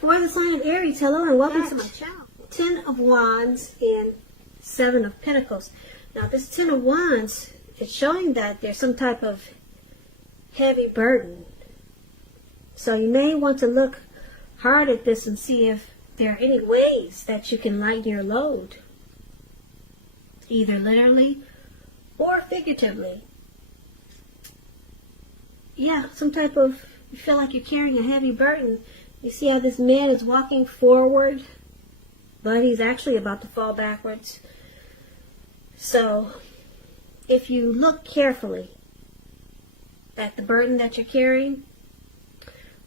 For the sign of Aries, hello and welcome to my channel. 10 of Wands and 7 of Pentacles. Now this 10 of Wands is showing that there's some type of heavy burden. So you may want to look hard at this and see if there are any ways that you can lighten your load. Either literally or figuratively. Yeah, some type of, you feel like you're carrying a heavy burden. You see how this man is walking forward, but he's actually about to fall backwards. So, if you look carefully at the burden that you're carrying,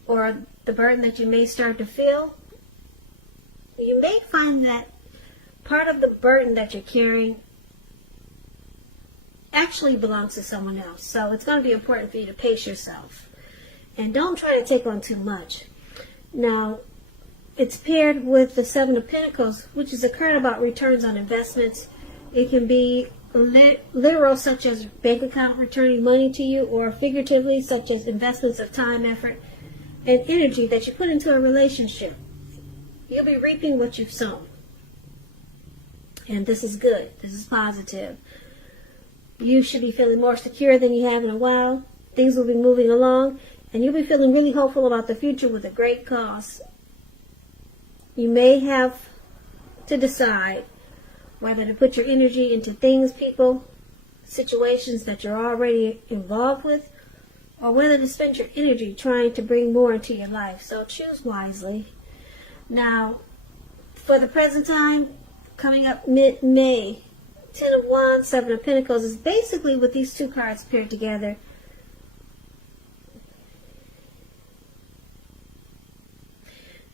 or the burden that you may start to feel, you may find that part of the burden that you're carrying actually belongs to someone else. So it's going to be important for you to pace yourself. And don't try to take on too much. Now, it's paired with the 7 of Pentacles, which is a card about returns on investments. It can be literal, such as bank account returning money to you, or figuratively, such as investments of time, effort, and energy that you put into a relationship. You'll be reaping what you've sown. And this is good. This is positive. You should be feeling more secure than you have in a while. Things will be moving along. And you'll be feeling really hopeful about the future with a great cause. You may have to decide whether to put your energy into things, people, situations that you're already involved with, or whether to spend your energy trying to bring more into your life. So choose wisely. Now, for the present time, coming up mid-May, 10 of Wands, 7 of Pentacles is basically with these two cards paired together.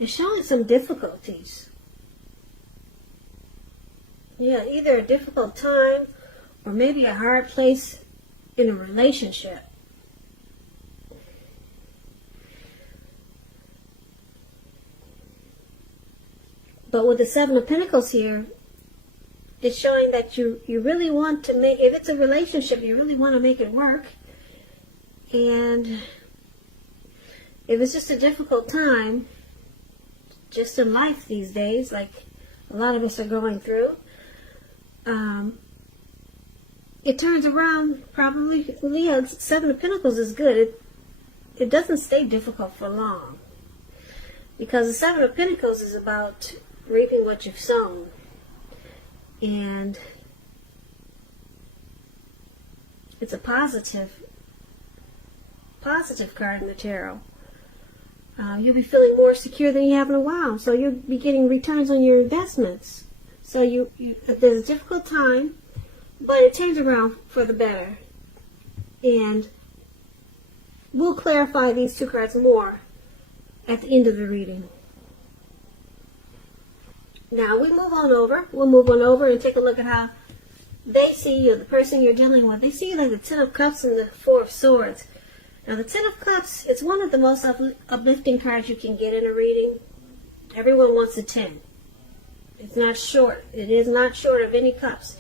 It's showing some difficulties. Yeah, either a difficult time or maybe a hard place in a relationship. But with the 7 of Pentacles here, it's showing that you really want to make, if it's a relationship, you really want to make it work. And if it's just a difficult time, just in life these days, like a lot of us are going through, it turns around probably. Leo, 7 of Pentacles is good. It doesn't stay difficult for long, because the 7 of Pentacles is about reaping what you've sown. And it's a positive card in the tarot. You'll be feeling more secure than you have in a while. So you'll be getting returns on your investments. So there's a difficult time, but it turns around for the better. And we'll clarify these two cards more at the end of the reading. Now we'll move on over and take a look at how they see you, the person you're dealing with. They see you like the 10 of Cups and the 4 of Swords. Now the 10 of Cups, it's one of the most uplifting cards you can get in a reading. Everyone wants a 10. It's not short. It is not short of any cups.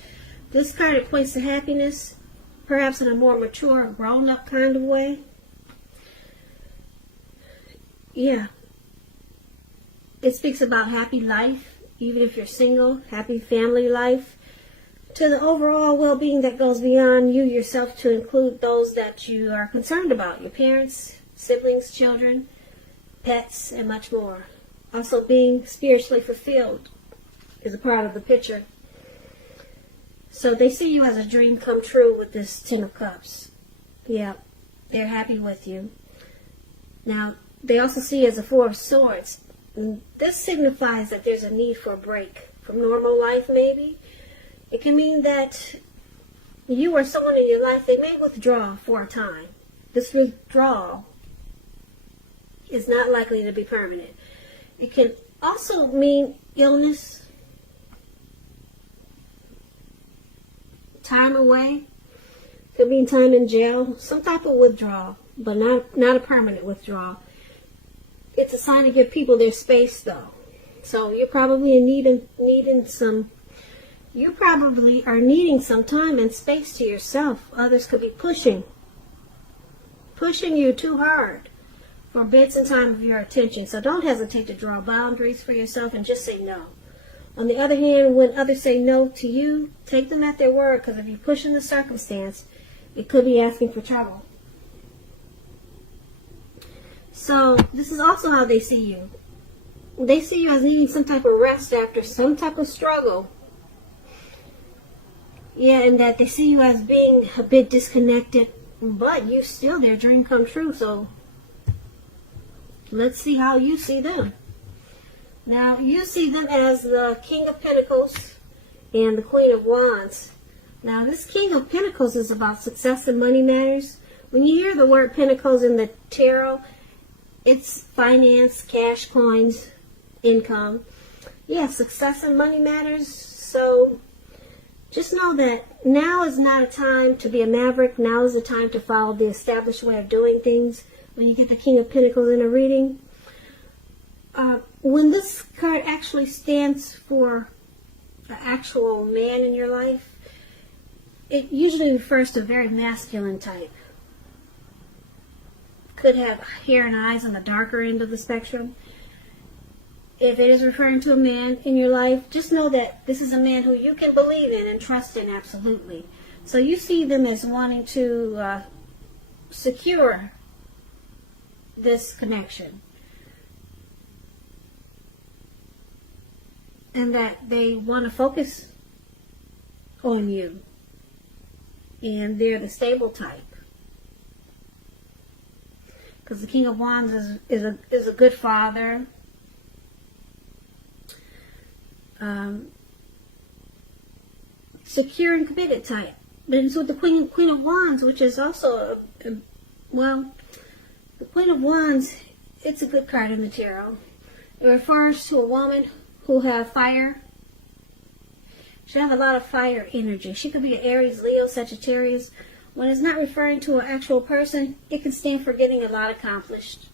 This card, it points to happiness, perhaps in a more mature, grown-up kind of way. Yeah. It speaks about happy life, even if you're single, happy family life, to the overall well-being that goes beyond you yourself, to include those that you are concerned about, your parents, siblings, children, pets, and much more. Also, being spiritually fulfilled is a part of the picture. So they see you as a dream come true with this 10 of Cups. Yeah, they're happy with you. Now, they also see you as a 4 of Swords. And this signifies that there's a need for a break from normal life, maybe. It can mean that you or someone in your life, they may withdraw for a time. This withdrawal is not likely to be permanent. It can also mean illness, time away, could mean time in jail, some type of withdrawal, but not a permanent withdrawal. It's a sign to give people their space, though. So you're probably needing some. You probably are needing some time and space to yourself. Others could be pushing you too hard. for bits and time of your attention. So don't hesitate to draw boundaries for yourself and just say no. On the other hand, when others say no to you, take them at their word, because if you push in the circumstance, it could be asking for trouble. So this is also how they see you. They see you as needing some type of rest after some type of struggle. Yeah, and that they see you as being a bit disconnected, but you still their dream come true. So let's see how you see them. Now, you see them as the King of Pentacles and the Queen of Wands. Now, this King of Pentacles is about success and money matters. When you hear the word Pentacles in the tarot, it's finance, cash, coins, income. Yeah, success and money matters. So just know that now is not a time to be a maverick. Now is the time to follow the established way of doing things. When you get the King of Pentacles in a reading, when this card actually stands for an actual man in your life, it usually refers to a very masculine type. Could have hair and eyes on the darker end of the spectrum. If it is referring to a man in your life, just know that this is a man who you can believe in and trust in absolutely. So you see them as wanting to secure this connection. And that they want to focus on you. And they're the stable type. Because the King of Wands is a good father. Secure and committed type. But it's with the Queen of Wands, which is also well, the Queen of Wands, it's a good card in the tarot. It refers to a woman who have fire. She have a lot of fire energy. She could be an Aries, Leo, Sagittarius. When it's not referring to an actual person, it can stand for getting a lot accomplished.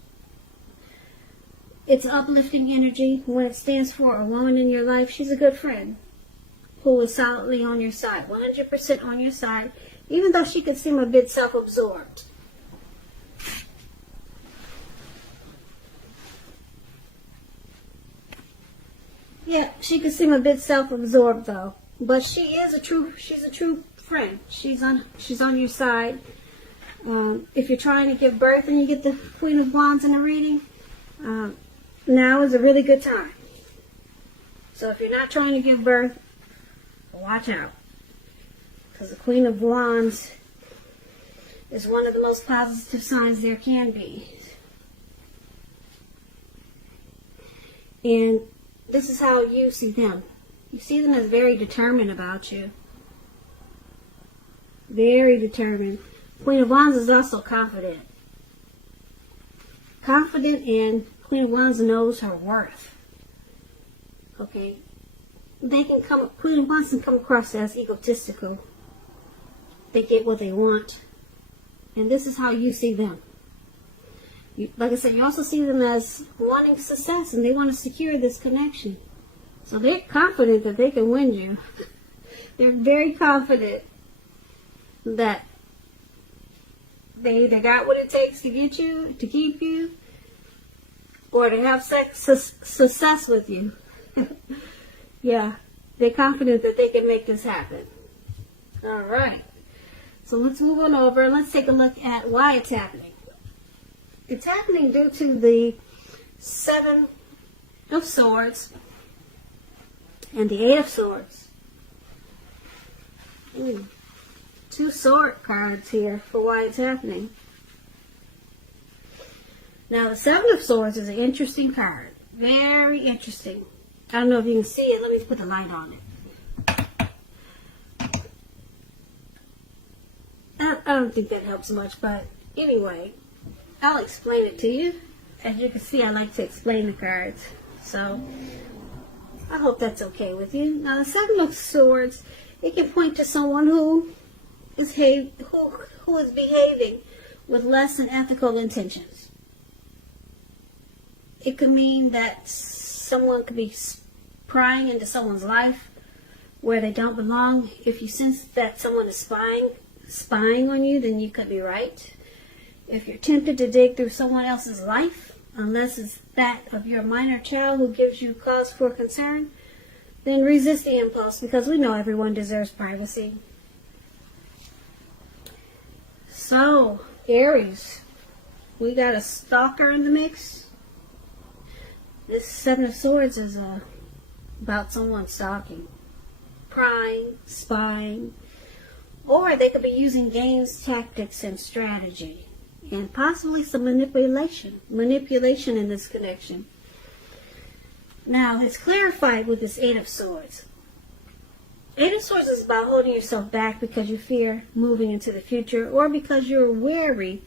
It's uplifting energy. When it stands for a woman in your life, she's a good friend who is solidly on your side, 100% on your side, even though she could seem a bit self-absorbed. Yeah, she could seem a bit self-absorbed though, but she's a true friend. She's on your side. If you're trying to give birth and you get the Queen of Wands in a reading, now is a really good time. So if you're not trying to give birth, watch out, because the Queen of Wands is one of the most positive signs there can be. And this is how you see them. You see them as very determined about you. Very determined. Queen of Wands is also confident. Confident, and Queen of Wands knows her worth. Okay. Queen of Wands can come across as egotistical. They get what they want. And this is how you see them. Like I said, you also see them as wanting success, and they want to secure this connection. So they're confident that they can win you. They're very confident that they either got what it takes to get you, to keep you, or to have success with you. Yeah, they're confident that they can make this happen. All right. So let's move on over and let's take a look at why it's happening. It's happening due to the Seven of Swords and the Eight of Swords. Two sword cards here for why it's happening. Now, the Seven of Swords is an interesting card. Very interesting. I don't know if you can see it. Let me put the light on it. I don't think that helps much, but anyway, I'll explain it to you. As you can see, I like to explain the cards. So, I hope that's okay with you. Now, the Seven of Swords, it can point to someone who is behaving with less than ethical intentions. It could mean that someone could be prying into someone's life where they don't belong. If you sense that someone is spying on you, then you could be right. If you're tempted to dig through someone else's life, unless it's that of your minor child who gives you cause for concern, then resist the impulse, because we know everyone deserves privacy. So, Aries, we got a stalker in the mix. This Seven of Swords is about someone stalking, prying, spying, or they could be using games, tactics, and strategy, and possibly some manipulation in this connection. Now, it's clarified with this Eight of Swords. Eight of Swords is about holding yourself back because you fear moving into the future, or because you're wary.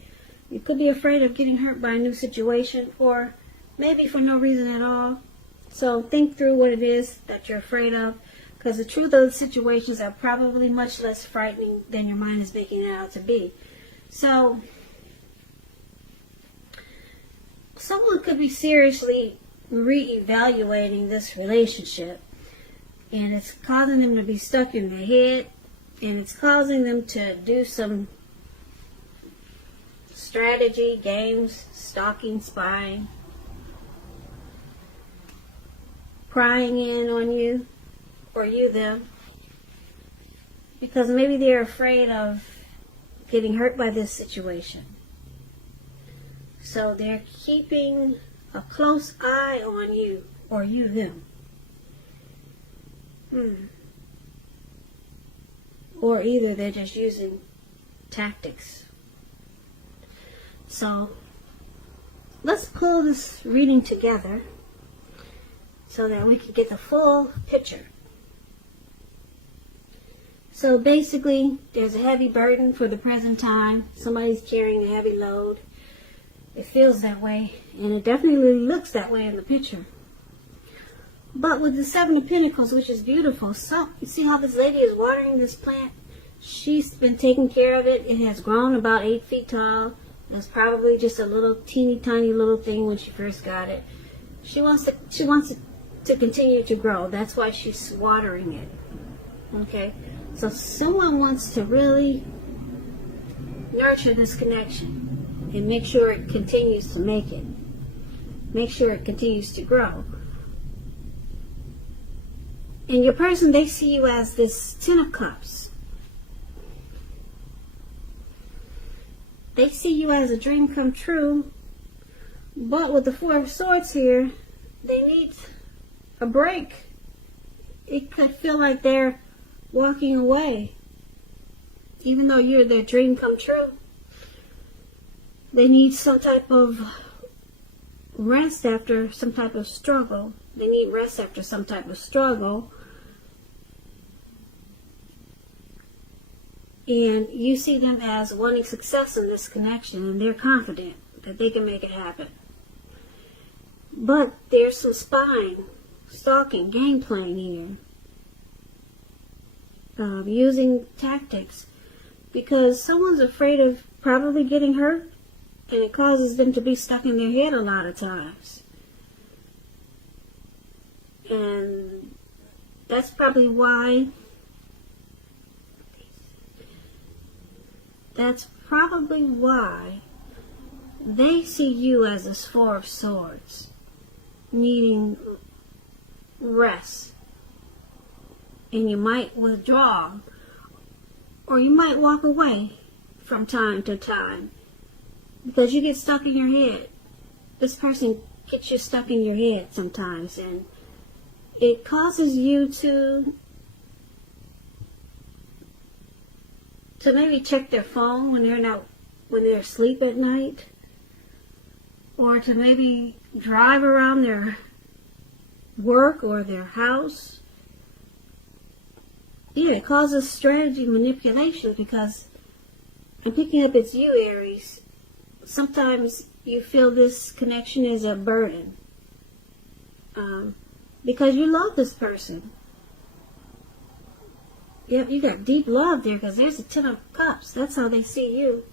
You could be afraid of getting hurt by a new situation, or maybe for no reason at all. So think through what it is that you're afraid of, because the truth of the situations are probably much less frightening than your mind is making it out to be. So someone could be seriously reevaluating this relationship, and it's causing them to be stuck in their head, and it's causing them to do some strategy, games, stalking, spying, prying in on you, or you them, because maybe they're afraid of getting hurt by this situation. So they're keeping a close eye on you, or you them. Or either they're just using tactics. So let's pull this reading together so that we can get the full picture. So basically, there's a heavy burden for the present time. Somebody's carrying a heavy load. It feels that way, and it definitely looks that way in the picture. But with the Seven of Pentacles, which is beautiful, so you see how this lady is watering this plant? She's been taking care of it. It has grown about 8 feet tall. It was probably just a little teeny tiny little thing when she first got it. She wants it to continue to grow. That's why she's watering it. Okay? So someone wants to really nurture this connection and make sure it continues to make it. Make sure it continues to grow. And your person, they see you as this Ten of Cups. They see you as a dream come true. But with the Four of Swords here, they need a break. It could feel like they're walking away, even though you're their dream come true. They need some type of rest after some type of struggle. They need rest after some type of struggle. And you see them as wanting success in this connection, and they're confident that they can make it happen. But there's some spying, stalking, game playing here. Using tactics, because someone's afraid of probably getting hurt, and it causes them to be stuck in their head a lot of times. And that's probably why they see you as this Four of Swords, needing rest. And you might withdraw, or you might walk away from time to time, because you get stuck in your head. This person gets you stuck in your head sometimes, and it causes you to maybe check their phone when they're asleep at night, or to maybe drive around their work or their house. Yeah, it causes strategy manipulation, because I'm picking up it's you, Aries. Sometimes you feel this connection is a burden because you love this person. Yep, you got deep love there, because there's a Ten of Cups. That's how they see you.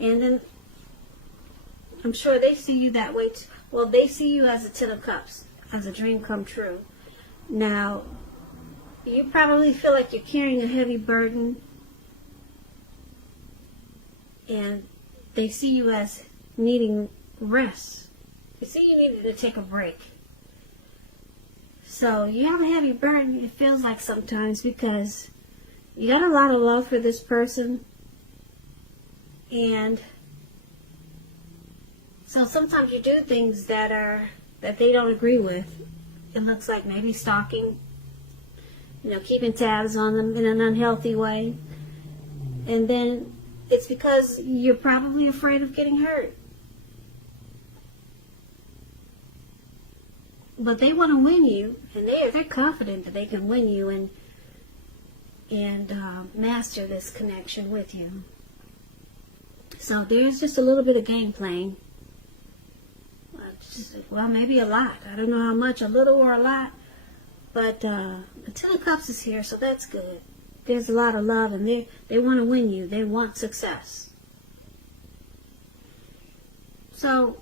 And then I'm sure they see you that way too. Well, they see you as a Ten of Cups, as a dream come true. Now, you probably feel like you're carrying a heavy burden, and they see you as needing rest. They see you needing to take a break. So you have a heavy burden, it feels like sometimes, because you got a lot of love for this person. And so sometimes you do things that they don't agree with. It looks like maybe stalking, keeping tabs on them in an unhealthy way. And then it's because you're probably afraid of getting hurt. But they want to win you, and they're confident that they can win you and master this connection with you. So there's just a little bit of game playing. Well, maybe a lot. I don't know how much, a little or a lot. But the Ten of Cups is here, so that's good. There's a lot of love, and they want to win you. They want success. So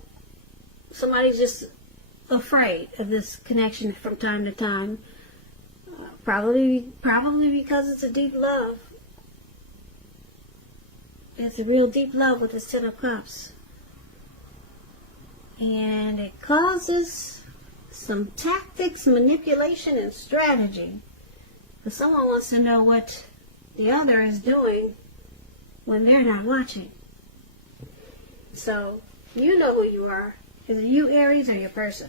somebody's just afraid of this connection from time to time. Probably because it's a deep love. It's a real deep love with this Ten of Cups. And it causes some tactics, manipulation, and strategy. Because someone wants to know what the other is doing when they're not watching. So, you know who you are. Is it you, Aries, or your person?